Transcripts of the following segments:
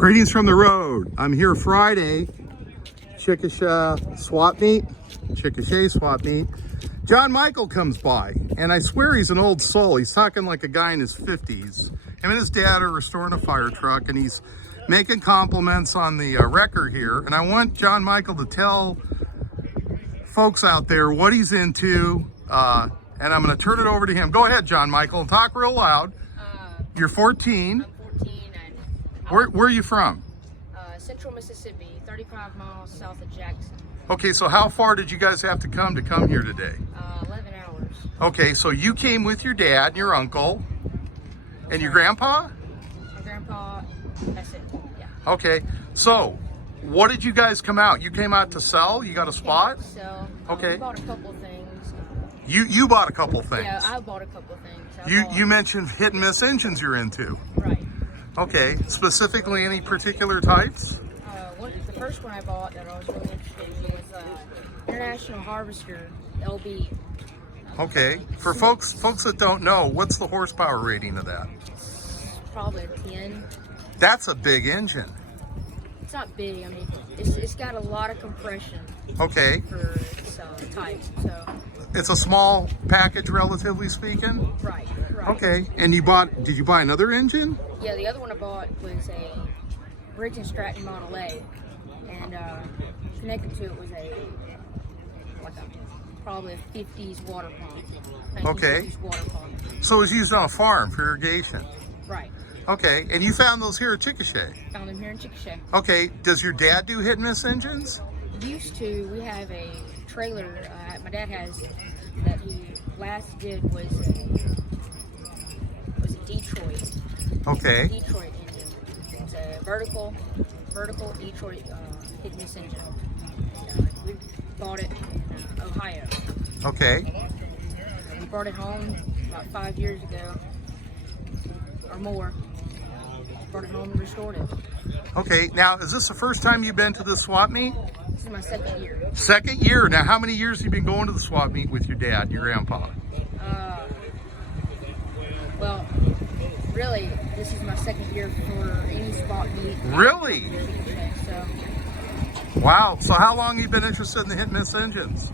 Greetings from the road. I'm here Friday, Chickasha swap meet, Chickasha swap meet. John Michael comes by, and I swear he's an old soul. He's talking like a guy in his 50s. Him and his dad are restoring a fire truck, and he's making compliments on the wrecker here. And I want John Michael to tell folks out there what he's into, and I'm going to turn it over to him. Go ahead, John Michael, and talk real loud. You're 14. I'm 14. Where are you from? Central Mississippi, 35 miles south of Jackson. Okay, so how far did you guys have to come here today? 11 hours. Okay, so you came with your dad and your uncle and your grandpa? My grandpa, that's it, yeah. Okay, so what did you guys come out? You came out to sell? You got a spot? So, Okay. we bought a couple things. You bought a couple things. Yeah, I bought a couple things. You mentioned hit and miss engines you're into. Right. Okay, specifically any particular types? The first one I bought that I was really interested in was International Harvester LB. Okay, for folks that don't know, what's the horsepower rating of that? Probably a 10. That's a big engine. It's not big. I mean, it's got a lot of compression Okay, for its type. So, it's a small package, relatively speaking. right. Okay, and did you buy another engine? Yeah, the other one I bought was a Briggs & Stratton Model A, and connected to it was probably a 50s water pump. Okay. 1950s water pump. So it was used on a farm for irrigation. Right. Okay, and you found those here at Chickasha. Found them here in Chickasha. Okay, does your dad do hit and miss engines? Used to, we have a trailer my dad has that he last did was a Detroit. Okay, Detroit engine. It's a vertical Detroit hit and miss engine. We bought it in Ohio. okay, We brought it home about 5 years ago or more. Brought it home and restored it. okay. Now, is this the first time you've been to the swap meet? This is my second year. Second year. Now, how many years have you been going to the swap meet with your dad and your grandpa? Well, really, this is my second year for any spot meet. Really? So, Wow. So how long have you been interested in the hit and miss engines?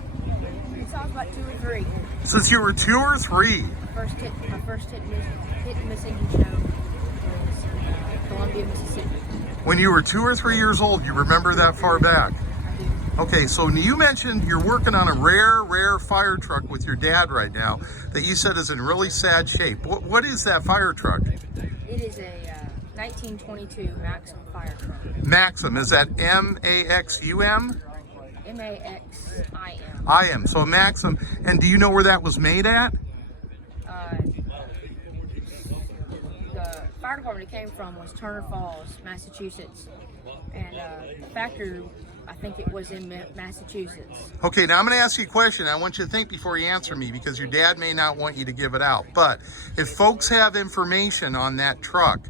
it sounds like 2 or 3. Since you were 2 or 3. My first hit and miss engine show was Columbia, Mississippi. When you were 2 or 3 years old, you remember that far back? I do. Okay, so you mentioned you're working on a rare fire truck with your dad right now that you said is in really sad shape. What is that fire truck? It is a 1922 Maxim fire truck. Maxim, is that M-A-X-U-M? MAXIM. I am, so Maxim. And do you know where that was made at? The fire department it came from was Turner Falls, Massachusetts. And the factory, I think it was in Massachusetts. Okay, now I'm going to ask you a question. I want you to think before you answer me because your dad may not want you to give it out. But if folks have information on that truck,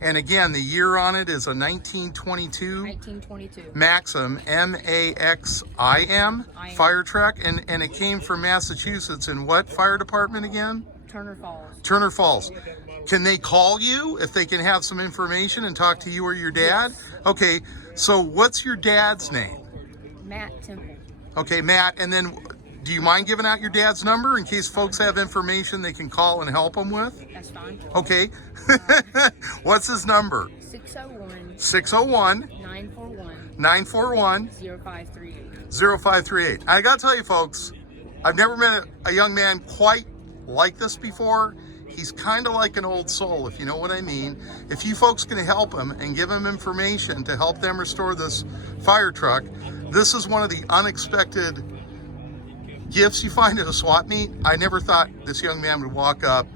and again, the year on it is a 1922 Maxim, M-A-X-I-M fire truck, and it came from Massachusetts. And what fire department again? Turner Falls. Turner Falls. Can they call you if they can have some information and talk to you or your dad? Yes. Okay, so what's your dad's name? Matt Temple. Okay, Matt, and then do you mind giving out your dad's number in case folks have information they can call and help them with? That's fine. Okay. What's his number? 601 601 941 941 0538. 0538. I gotta tell you folks, I've never met a young man quite like this before. He's kind of like an old soul, if you know what I mean. If you folks can help him and give him information to help them restore this fire truck, this is one of the unexpected gifts you find at a swap meet. I never thought this young man would walk up.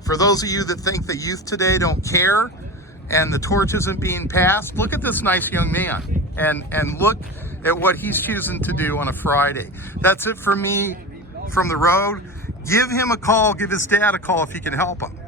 For those of you that think the youth today don't care and the torch isn't being passed, look at this nice young man and look at what he's choosing to do on a Friday. That's it for me from the road. Give him a call, give his dad a call if you can help him.